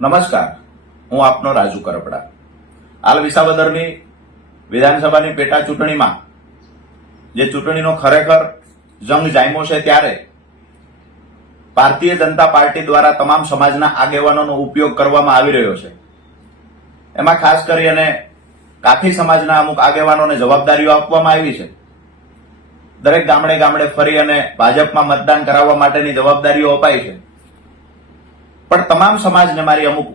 નમસ્કાર. હું આપનો રાજુ કરપડા. હાલ વિસાવદરની વિધાનસભાની પેટા ચૂંટણીમાં, જે ચૂંટણીનો ખરેખર જંગ જામ્યો છે ત્યારે, ભારતીય જનતા પાર્ટી દ્વારા તમામ સમાજના આગેવાનોનો ઉપયોગ કરવામાં આવી રહ્યો છે. એમાં ખાસ કરી અને કાઠી સમાજના અમુક આગેવાનોને જવાબદારીઓ આપવામાં આવી છે. દરેક ગામડે ગામડે ફરી અને ભાજપમાં મતદાન કરાવવા માટેની જવાબદારીઓ અપાઈ છે. પણ તમામ સમાજને મારી અમુક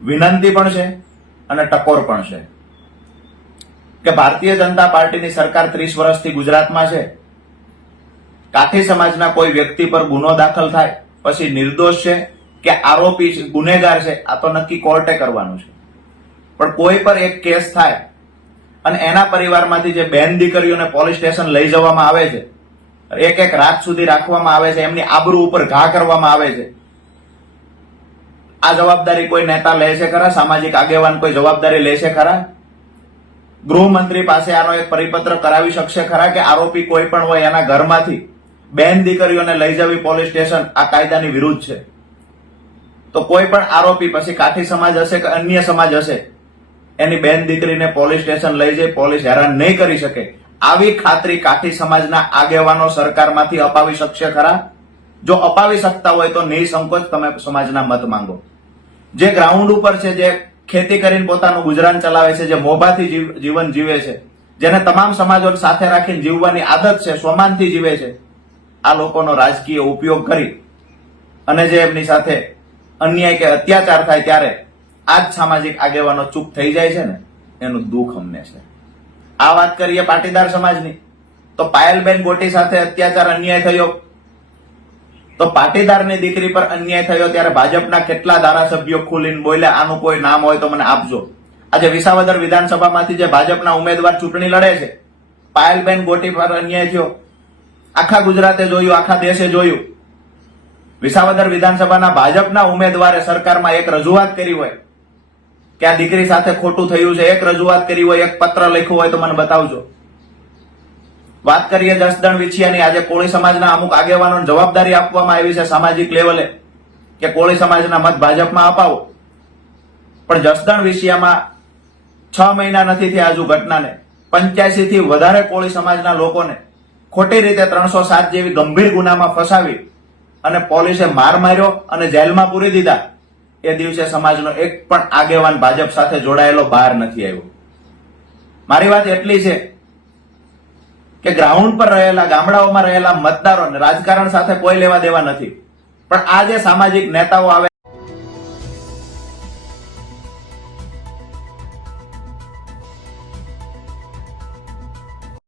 વિનંતી પણ છે અને ટકોર પણ છે. કે ભારતીય જનતા પાર્ટીની સરકાર ત્રીસ વર્ષથી ગુજરાતમાં છે. કાઠી સમાજના કોઈ વ્યક્તિ પર ગુનો દાખલ થાય, પછી નિર્દોષ છે કે આરોપી છે, ગુનેગાર છે, આ તો નક્કી કોર્ટે કરવાનું છે. પણ કોઈ પર એક કેસ થાય અને એના પરિવારમાંથી જે બેન દીકરીઓને પોલીસ સ્ટેશન લઈ જવામાં આવે છે, એક એક રાત સુધી રાખવામાં આવે છે, એમની આબરૂ ઉપર ઘા કરવામાં આવે છે આ જવાબદારી કોઈ નેતા લે છે ખરા? સામાજિક આગેવાન કોઈ જવાબદારી લે છે ખરા? ગૃહમંત્રી પાસે આનો એક પરિપત્ર કરાવી શકશે ખરા કે આરોપી કોઈ પણ હોય એના ઘરમાંથી બેન દીકરીઓને લઈ જવી પોલીસ સ્ટેશન આ કાયદાની વિરુદ્ધ છે. તો કોઈ પણ આરોપી, પછી કાઠી સમાજ હશે કે અન્ય સમાજ હશે, એની બેન દીકરીને પોલીસ સ્ટેશન લઈ જઈ, પોલીસ હેરાન નહીં કરી શકે. આવી ખાતરી કાઠી સમાજના આગેવાનો સરકારમાંથી અપાવી શકશે ખરા? જો અપાવી શકતા હોય તો નિસંકોચ તમે સમાજના મત માંગો. જે ગ્રાઉન્ડ ઉપર છે, જે ખેતી કરીને પોતાનું ગુજરાન ચલાવે છે, જે મોભાથી જીવ- જીવન જીવે છે, જેને તમામ સમાજો સાથે રાખીને જીવવાની આદત છે સોમાનથી જીવે છે, આ લોકોનો રાજકીય ઉપયોગ કરી અને જે એમની સાથે અન્યાય કે અત્યાચાર થાય ત્યારે આ જ સામાજિક આગેવાનો ચૂપ થઈ જાય છે ને, એનું દુઃખ અમને છે. આ વાત કરીએ પાટીદાર સમાજની. તો પાયલબેન ગોટી સાથે અત્યાચાર, અન્યાય થયો. તો પાટીદારની દીકરી પર અન્યાય થયો ત્યારે ભાજપના કેટલા ધારાસભ્યો ખુલીને બોલ્યા? આનું કોઈ નામ હોય તો મને આપજો. આજે વિસાવદર વિધાનસભામાંથી જે ભાજપના ઉમેદવાર ચૂંટણી લડે છે, પાયલબેન ગોટી પર અન્યાય થયો. આખા ગુજરાતે જોયું, આખા દેશે જોયું. વિસાવદર વિધાનસભાના ભાજપના ઉમેદવારે સરકારમાં એક રજૂઆત કરી હોય કે આ દીકરી સાથે ખોટું થયું છે, એક રજૂઆત કરી હોય, એક પત્ર લખ્યું હોય તો મને બતાવજો. વાત કરીએ જસદણ વિછિયાની. આજે કોળી સમાજના અમુક આગેવાનોને જવાબદારી આપવામાં આવી છે સામાજિક લેવલે કે કોળી સમાજના મત ભાજપમાં અપાવો. પણ જસદણ વિછિયામાં છ મહિના નથી થયા હજુ ઘટનાને. પંચ્યાસી થી વધારે કોળી સમાજના લોકોને ખોટી રીતે ત્રણસો સાત જેવી ગંભીર ગુનામાં ફસાવી અને પોલીસે માર માર્યો અને જેલમાં પૂરી દીધા. એ દિવસે સમાજનો એક પણ આગેવાન ભાજપ સાથે જોડાયેલો બહાર નથી આવ્યો. મારી વાત એટલી છે કે ગ્રાઉન્ડ પર રહેલા, ગામડાઓમાં રહેલા મતદારોને રાજકારણ સાથે કોઈ લેવા દેવા નથી. પણ આ જે સામાજિક નેતાઓ આવે